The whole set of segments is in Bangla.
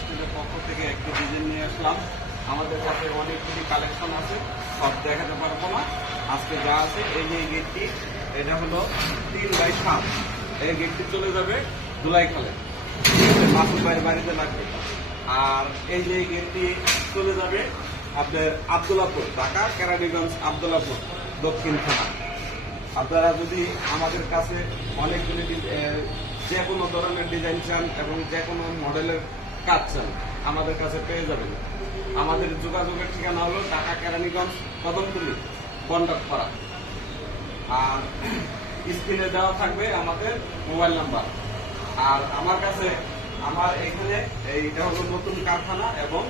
স্টেজের পক্ষ থেকে একটি ডিজাইন নিয়ে আসলাম। আমাদের কাছে অনেকগুলি কালেকশন আছে, সব দেখাতে পারব না। আজকে যা আছে, এই যে গেটটি, এটা হলো তিন বাই সাত। এই গেটটি চলে যাবে দুলাই খালে। মাসুদ ভাইয়ের বাড়িতে লাগবে। আর এই যে গেটটি চলে যাবে আপনার আবদুল্লাপুর ঢাকা কেরানীগঞ্জ আবদুল্লাপুর দক্ষিণ থানা। আপনারা যদি আমাদের কাছে অনেকগুলি যে কোনো ধরনের ডিজাইন চান এবং যে কোনো মডেলের কাজ চান আমাদের কাছে পেয়ে যাবেন। আমাদের যোগাযোগের ঠিকানা হলো ঢাকা কেরানীগঞ্জ, কদমতলি করা আর স্ক্রিনে দেওয়া থাকবে আমাদের মোবাইল নাম্বার। আর আমার কাছে, আমার এখানে এইটা হলো নতুন কারখানা এবং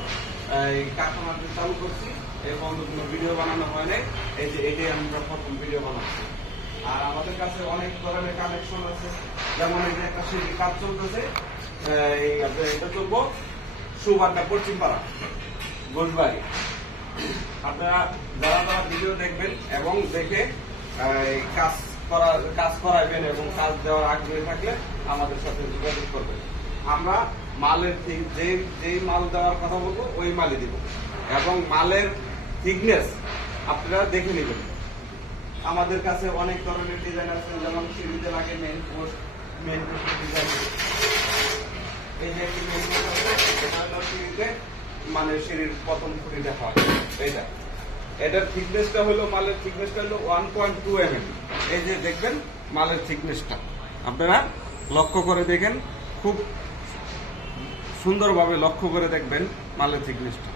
এই কারখানাটি চালু করছি এবং কোনো ভিডিও বানানো হয় নাই, এই যে এটাই আমরা প্রথম ভিডিও বানাচ্ছি। আর আমাদের কাছে অনেক ধরনের কালেকশন আছে, যেমন এই যে একটা সিঁড়ি কাজ চলতেছে এই আপনার এটা চলবো সুবাড্ডা পশ্চিম পাড়া গোলবাড়ি আপনারা যারা যারা ভিডিও দেখবেন এবং দেখে কাজ করা, কাজ করাবেন এবং কাজ দেওয়ার আগ্রহী থাকলে আমাদের সাথে যোগাযোগ করবেন। আমরা মালের ঠিক, যে যেই মাল দেওয়ার কথা বলব, ওই মালই দিব। এবং মালের থিকনেস আপনারা দেখে নেবেন। আমাদের কাছে অনেক ধরনের ডিজাইন আছে, যেমন সিঁড়িতে লাগে main post main post design এই যে একটি সিঁড়িতে মানে সিঁড়ির প্রথম খুঁটিটা হয়। এটা এটার থিকনেসটা হলো মালের থিকনেসটা হলো ওয়ান পয়েন্ট টু এম এই যে দেখবেন, মালের থিকনেসটা আপনারা লক্ষ্য করে দেখেন, খুব সুন্দরভাবে লক্ষ্য করে দেখবেন মালের থিকনেসটা